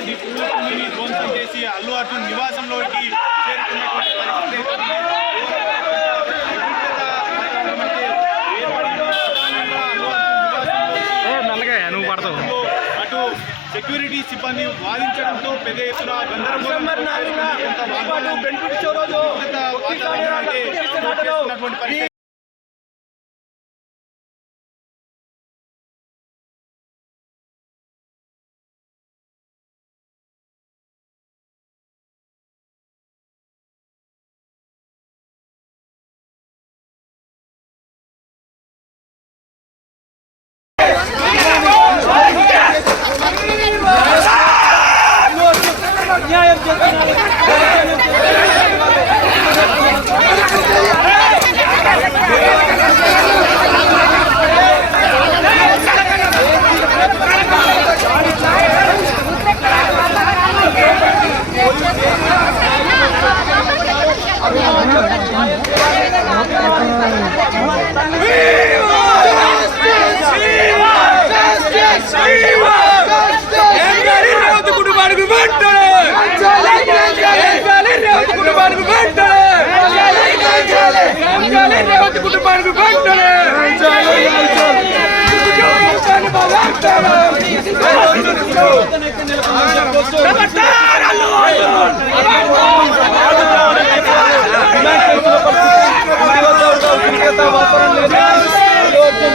ఉన్నటువంటి పూలని ధ్వంసం చేసి అల్లు అర్జున్ నివాసంలోకి చేరుకున్నటువంటి పరిస్థితి అటు సెక్యూరిటీ సిబ్బంది వాదించడంతో పెద్ద ఎత్తున గందరగోళం పరిస్థితి.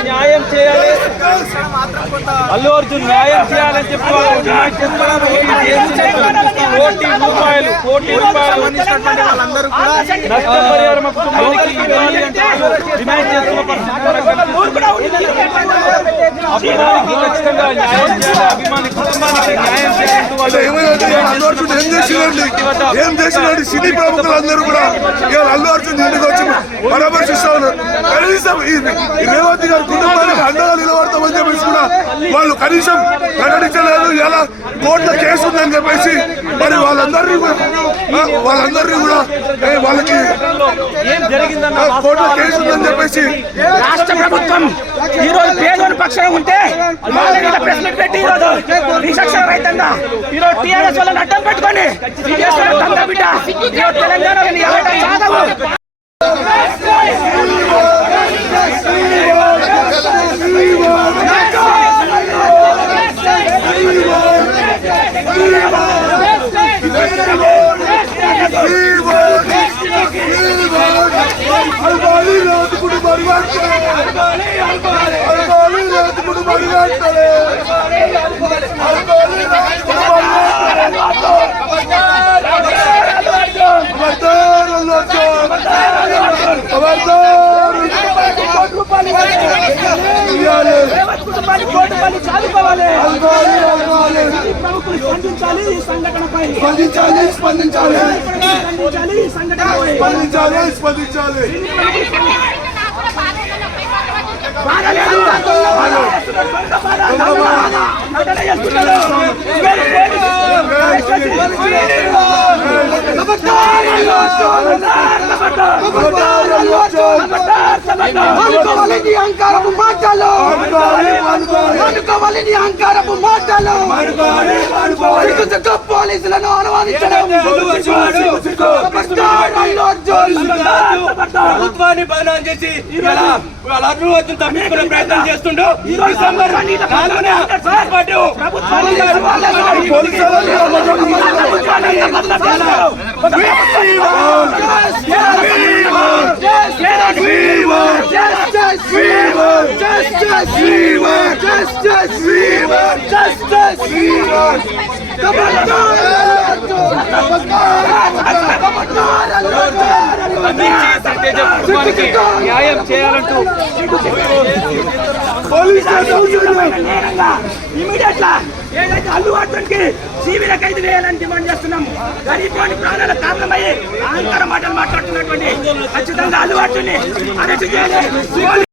న్యాయం చేయాలి, అల్లు అర్జున్ న్యాయం చేయాలని చెప్పి కోటి రూపాయలు నష్టపరిహారం కుటుంబానికి ఇవ్వాలి అంటే డిమాండ్ చేస్తున్న అభిమానికి ఖచ్చితంగా న్యాయం చేయాలి, అభిమాని కుటుంబానికి న్యాయం చేయాలంటూ ఏం చేసినట్టు సినీ ప్రముఖులందరూ కూడా ఇవాళ అల్లు అర్జున్ ఇంటికి వచ్చి పరామర్శిస్తా ఉన్నారు. కనీసం ఈ రేవంత్ గారి కుటుంబానికి అండగా నిలబడతామని చెప్పేసి కూడా వాళ్ళు కనీసం ప్రకటించలేదు. ఎలా కోర్టులో కేసు ఉందని చెప్పేసి మరి వాళ్ళందరినీ కూడా వాళ్ళకి కోర్టులో కేసు ఉందని చెప్పేసి రాష్ట్ర ప్రభుత్వం ఈ రోజు పేదోని పక్షాన ఉంటే ప్రెస్ మీట్ పెట్టి ఈ రోజు నిరక్షర రైతంగా ఈ రోజు టీఆర్ఎస్ వాళ్ళని అడ్డం పెట్టుకొని బిడ్డ తెలంగాణ స్పందించాలి. అహంకారపు మాటలు పోలీసులను అనుమానించడం ప్రభుత్వాన్ని బదనాం చేసి అల్లు అర్జున్ తప్పించుకునే ప్రయత్నం చేస్తుండో న్యాయం చేయాలంటూ ఏదైతే అల్లు అర్జున్కి జీవిత ఖైదు వేయాలని డిమాండ్ చేస్తున్నాం. గరీబ్ ప్రాణాల కారణమయ్యి అహంకార మాటలు మాట్లాడుతున్నటువంటి ఖచ్చితంగా అల్లు అర్జున్ని అరెస్ట్ చేయాలి.